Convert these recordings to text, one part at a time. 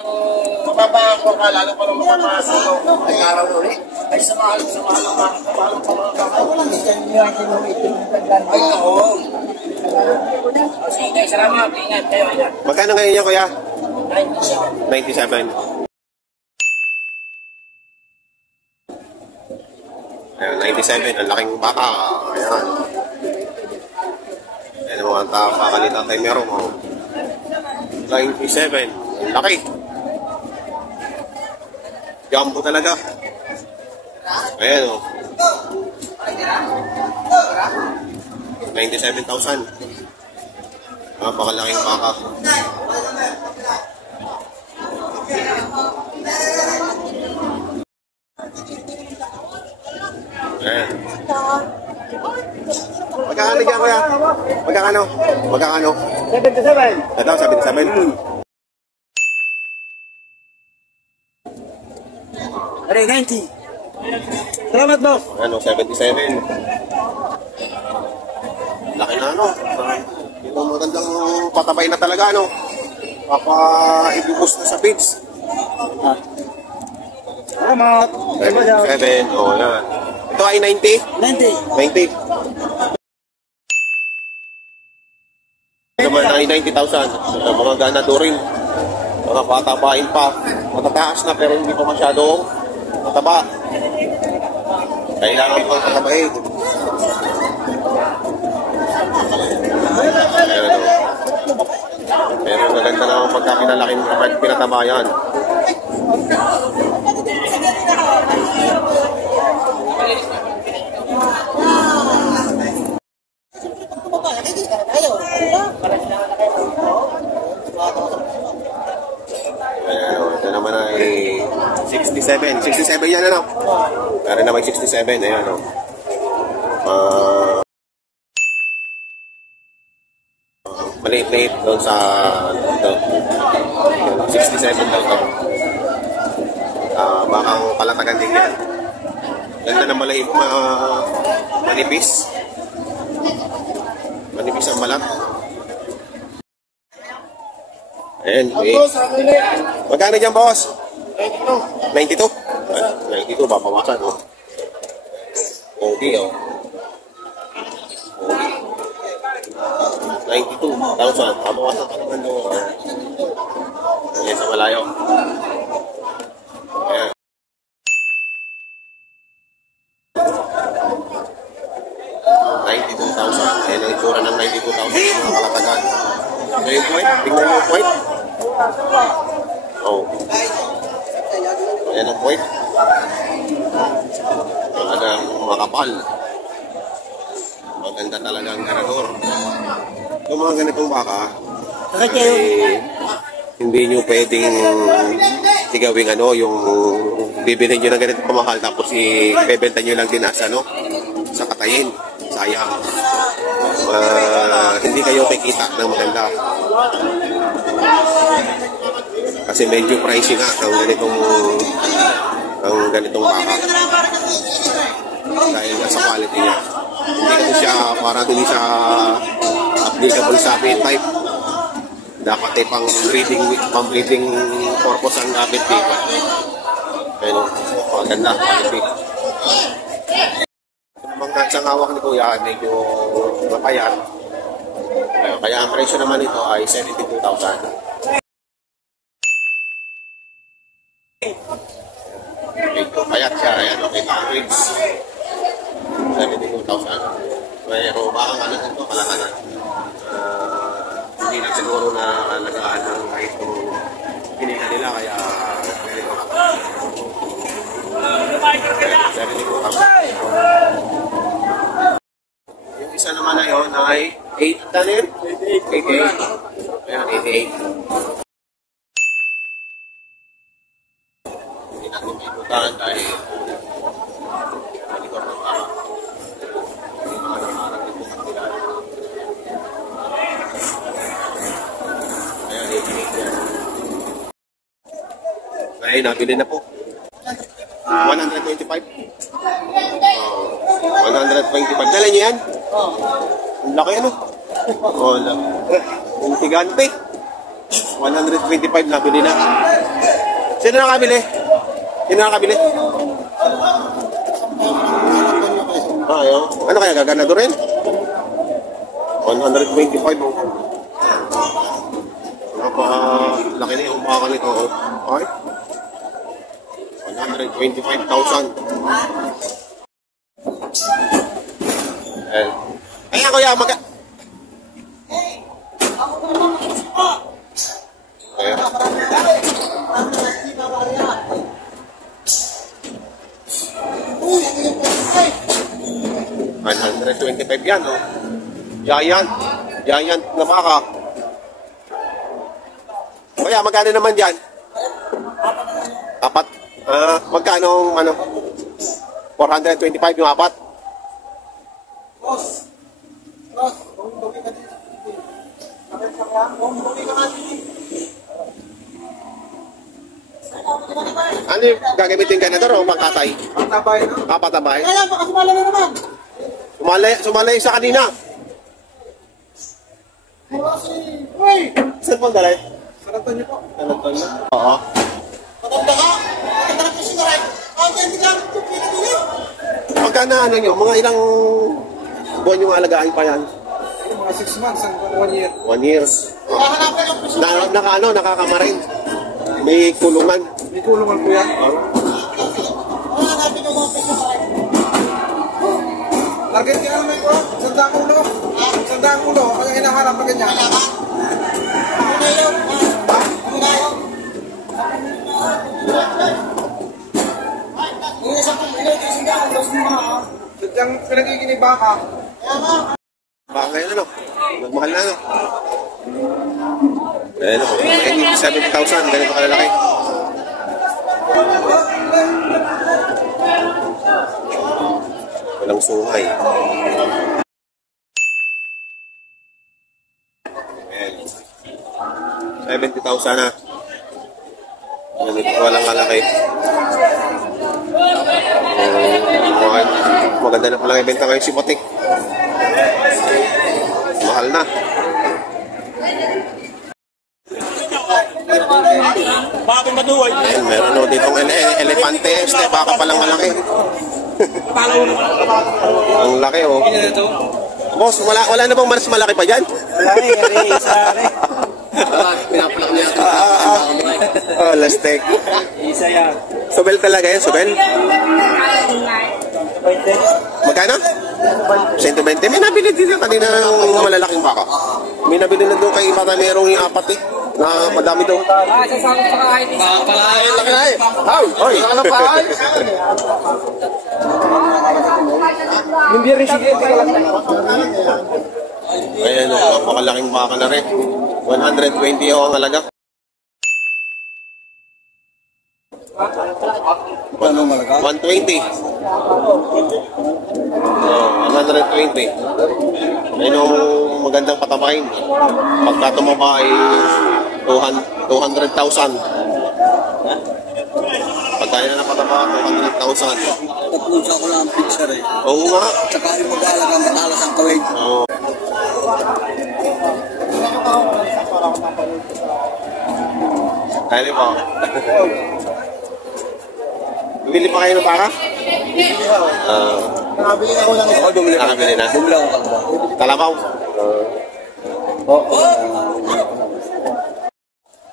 Mababa ako ka, lalo pa naman mapapasok. Ay, araw ulit. Ay, samahal ang mga ay, oo. Sige, salamat. Ingat kayo. Magkano ngayon niya, kuya? 97. 97. Ayan, 97. Ang laking baka. Ayan. Ayan ang mga baka ni Tatay Merong. 97. Ang laki. Jumbo talaga. Ayan o. 97,000. Napakalaking baka. Ayan. Magkakano dyan, kuya? Magkakano? Magkakano? 77. Ito, 77. Aray, 90. Salamat, boss. Ano, 77. Laki na, ano? Ito, magandang patabay na talaga, ano? Papa-ibubos na sa feeds. Salamat. 77. Oo, yan. Ito ay 90? 90. 90. Ito naman ay 90,000. Mga ganado rin. Mga patabain pa. Matataas na pero hindi pa masyadong mataba. Kailangan pang patabain. Pero maganda naman pagka pinalaking pinatabayan. Ito naman ay 67. 67 yan, ano? Meron naman 67. Ayan, ano? Maliit-liit doon sa ito. 67 daw ito. Bakang palatagan din yan. Ganda na manipis. Manipis ang balat. Ayan, okay. Magkano dyan, boss? 92. 92, babawasan, oh. Okay, oh. 92,000. Babawasan pa naman, oh. Ayan, sa malayo. Ayan. Ayan ang itsura ng 92,000 mga kalatagan. Ito yung point. Tingnan mo yung point. Oh. Ayan ang point. Talagang makapal. Maganda talaga ang ganador. Yung mga ganitong baka, hindi nyo pwedeng sigawing ano, yung bibilhin nyo ng ganitong pamahal tapos ibebenta nyo lang din as ano, sa katayin. Sayang. Hindi kayo kikita ng maganda. Kasi medyo pricey nga ang ganitong baka. Dahil nga sa quality niya. Hindi siya, parang hindi siya applicable sa main type. Dapat ay pang-breeding purpose ang gamit dito. Pero, maganda, quality. Mga sa hawak ni Kuya, medyo mapayat. Kaya ang presyo naman ito ay 72,000. Medyo payat siya. Ayan, okay, average. 72,000. Pero baka nga lang ito, kalatanan. Hindi na siguro na alagaan ng kahit kung hininga nila. Kaya 72,000. Yung isa naman na yun ay 8 tanin? 88. Ayan, 88. Hindi natin may butaan dahil malikor ng baka. Hindi mga nakarang dito sa pilan. Ayan, 88 yan. Ay, nabili na po. 125. 125. Dala niyo yan? Oo. Ang laki ano? Oo, laki. Yung tigante. 125 nabili na. Sino nakabili? Sino nakabili? Ayaw. Ano kaya, gaganado rin? 125 oh. Laki na yung umakan nito. Okay. 125,000. Ayan kuya, ayan. $125 yan, oh. Giant na baka. Kuya, magkano naman dyan? Apat. Magkano, 425 yung apat? Ano yung gagamitin ka na doon o pangkatay? Patabay na. Patabay? Kaya, baka sumala na naman. Sumalay sa kanina. Uy! Saan mo galay? Karatan niyo po. Karatan niyo? Oo. Matanda ka? Matanda ka po siya rin. Hindi lang ito pinagili. Pagka na mga ilang buwan yung alagaan pa yan? Mga 6 months hanggang 1 year. 1 year. Hanapin yung presyo. Nakakamarin. May kulungan. May kulungan po yan. Hanapin yung mga presyo ka rin. Target ka naman ko. Sandang ulo. Sandang ulo. Kaya hinaharap na ganyan. Sadyang pinagiginiba ka. Baka ngayon nagmahal na Ayan o, 70,000, ganito kalalaki. Walang sungay. Ayan. 70,000 na. Ganito walang kalaki. Maganda na palang ibenta ngayon si Botik. Mahal na. Bakit maduway? Ayan, meron o ditong elepante. Baka palang malaki. Ang laki oh. Boss, wala na bang mas malaki pa dyan? Wala isa rin. Pinapalak niya. Lastek. Isa yan. Sobel talaga yan, Sobel? Magkano? 120. May nabili din kanina ng malalaking baka. May nabili na doon kay Matamerong yung apat eh. Na madami daw. Sasama sa kain. Pakain lang na eh. Hoy! Hindi rin sige. Ayan o, napakalaking baka na rin. 120 ang halaga. Ano malaga? 120. 120. Ayun ang magandang patabahin. Pagka tumaba ay 200,000. Pagka yun na pataba, 200,000. Napunsa ko lang ang picture eh. Oo nga. Tsaka yung mag-aalagang matalas ang kawig. Oo. Kaya po. Bibili pa kayo ng baka? Nakabili ako ng isa. Nakabili na. Bumili ako kalba. Talabaw.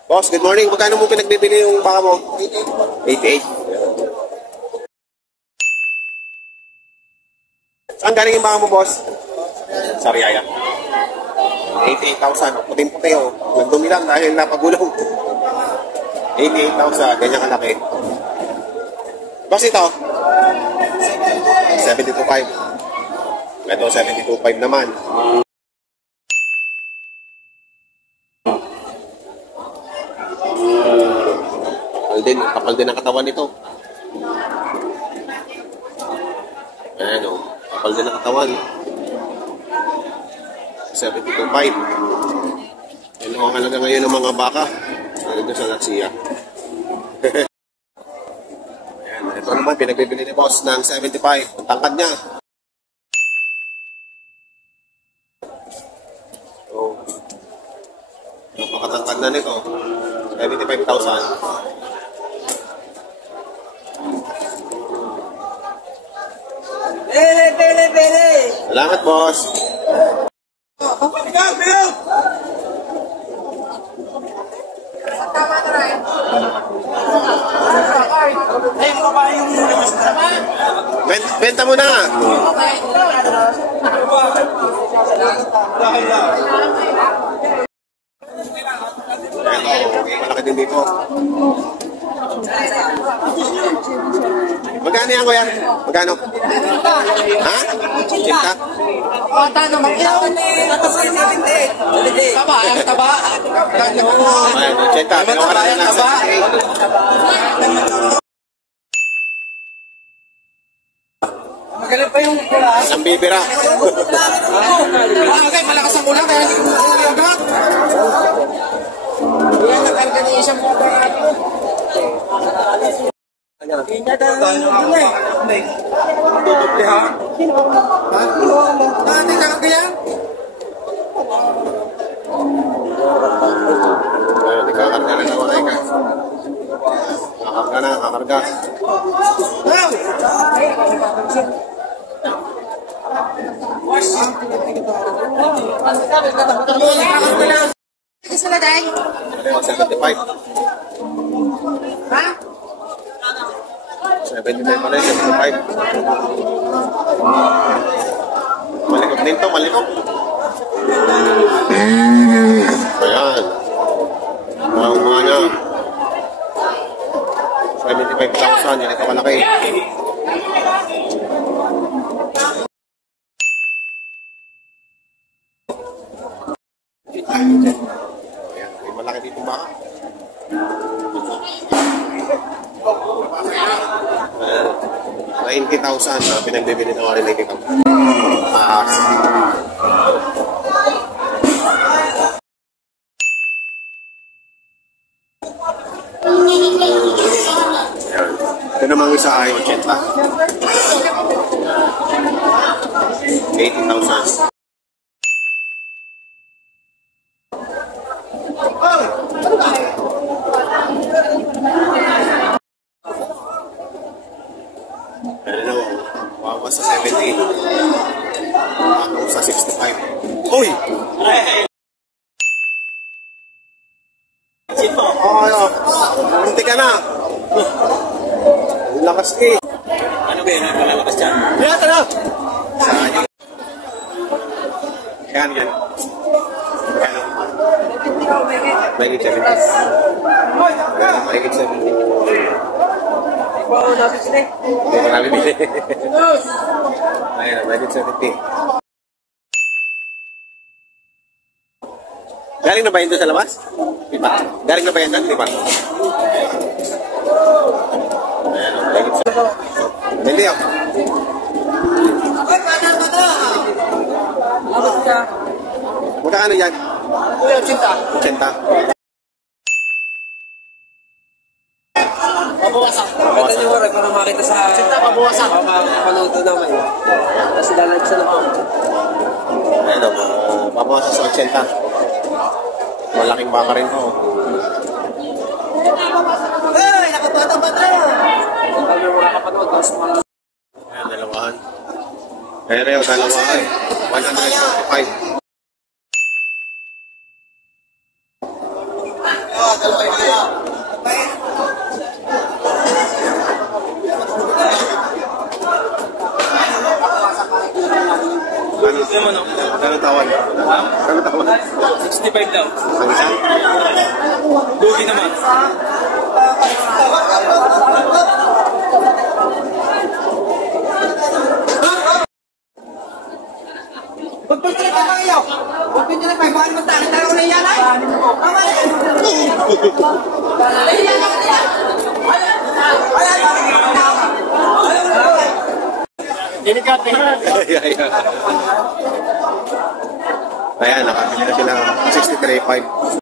Boss, good morning. Magkano mo pinagbibili yung baka mo? 88. Saan galing yung baka mo, boss? Sariaya. 88,000. Puting-puti oh. Nagdumi lang dahil napagulong. 88,000. Ganyan kalaki. Boss, ito? 72.5. Ito, 72.5 naman. Kapal din ang katawan nito. Ayan o. Kapal din ang katawan. 72.5. Yan ang halaga ngayon ng mga baka. Ano doon sa Laxia. Ayan. Ito naman, pinagbibili ni boss ng 75. Ang tangkad niya. So, napakatangkad na nito. 75,000. Pele! Salamat, boss. Bigaw! Bigaw! Benta mo na. Ito, malaki din dito. Magkano yan, kuya? Magkano? Ha? Cinta? Bata naman yan. Taba, ang taba. Ayan, cinta. Taba, ang taba. Magaling pa yung pula. Ang bibira. Okay, malakas ang ulan kaya hindi ko muli agad. Yan, nakarga niya isang motor natin. Hindi niya dahil yung eh. Tutupi ha? Ha? Dati nakarga yan? Ayan, kakarga na naman ay ka. Kakarga na, kakarga. Gusto na dahil? 75. Ha? 75 pala yun, 75. Malikot din to, malikot. Ayan. Ang mga niya. 75,000, yan ito malaki. Ayan, may malaki dito baka. 90,000 na pinagbibili ng mga 90,000. Ito namang isa ay 80. 80,000. Ano, wawa sa 70. Ako sa 65. Uy! Munti ka na. Lakas eh. Ano ba yun? Palalakas dyan. Yan, ano? Sayang. Yan, yan. Magkano? Mahigit 70. Mahigit 70. Oo, nabit sila eh. Hindi ko namin bili. Ayan, mahigit 70. Galing na ba yun doon sa labas? Di ba? Galing na ba yun doon? Di ba? Ayan, mahigit 70. Hindi ako. Ay, bata! Abot siya. Magkano yan? Kuya, cinta. 80. Pabawasan. Ganda niyo oras para makita sa... Cinta, pabawasan. Mapanood doon naman. Tapos dalag sa loob. Ayan o, pabawasan sa 80. Malaking baka rin to. Hey, nakapatang patra! Sabi mo nakapanood, tapos mga... Ayan, dalawahan. Ayan rin, dalawahan. 145. Kano tawan? Kano tawan? 65 daw. Ang isa? Dugi naman. Pagpagpagpag pa kayo! Pagpagpagpag pa kayo! Bakit magtakit tayo na yan ay? Tama yan! Delikate. Ayan, nakabili na sila 63.5.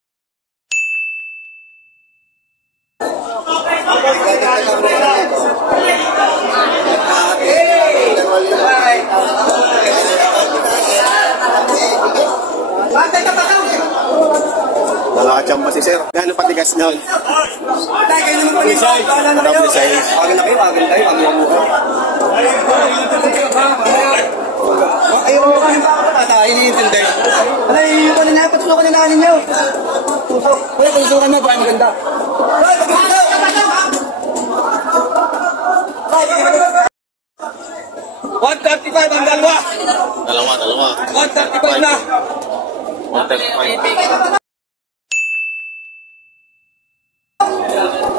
Nakakachamba si sir. Gano'ng patigas na? Double size. Double size. Wagin na kayo, wagin tayo, wagin na kayo. iniintindi. Alay, yung kanina, patulungan na nanin nyo. Tusok. Wala, tusukan mo, baka maganda. Ay, maganda! 135 ang dalawa. Dalawa. 135 na. 135.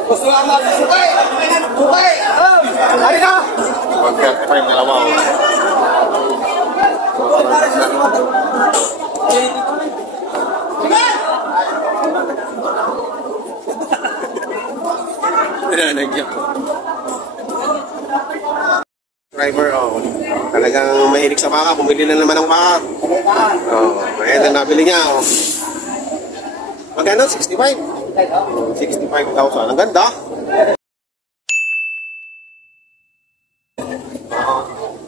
Gusto nga mga sukay! Sukay! Hari ka! 135 dalawa. Pinanagyan ko. Driver, oh. Talagang mahilig sa baka. Bumili na naman ng baka. Oh, ayan ang nabili niya, oh. Magkano? 65? 65,000. Ang ganda.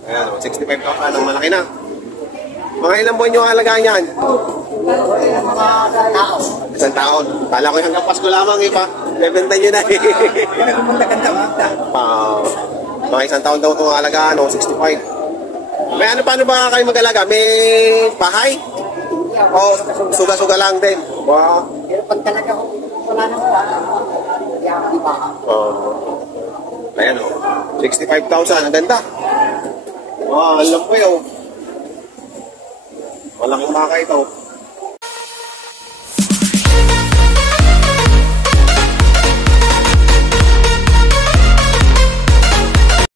Ayan, 65,000. Ang malaki na. Mga ilang buwan yung alagaan yan? Isang taon. Kala ko yung hanggang Pasko lamang, iba. Lebenta nyo na, eh. Mga isang taon daw itong alagaan, 65. May ano, paano ba kayo mag-alaga? May bahay? O suga-suga lang din? Wow. Pero pag talaga wala nang wala, kaya ako di ba? Ayan, 65,000. Ang ganda. Wow, alam ko yun. Malaking baka ito.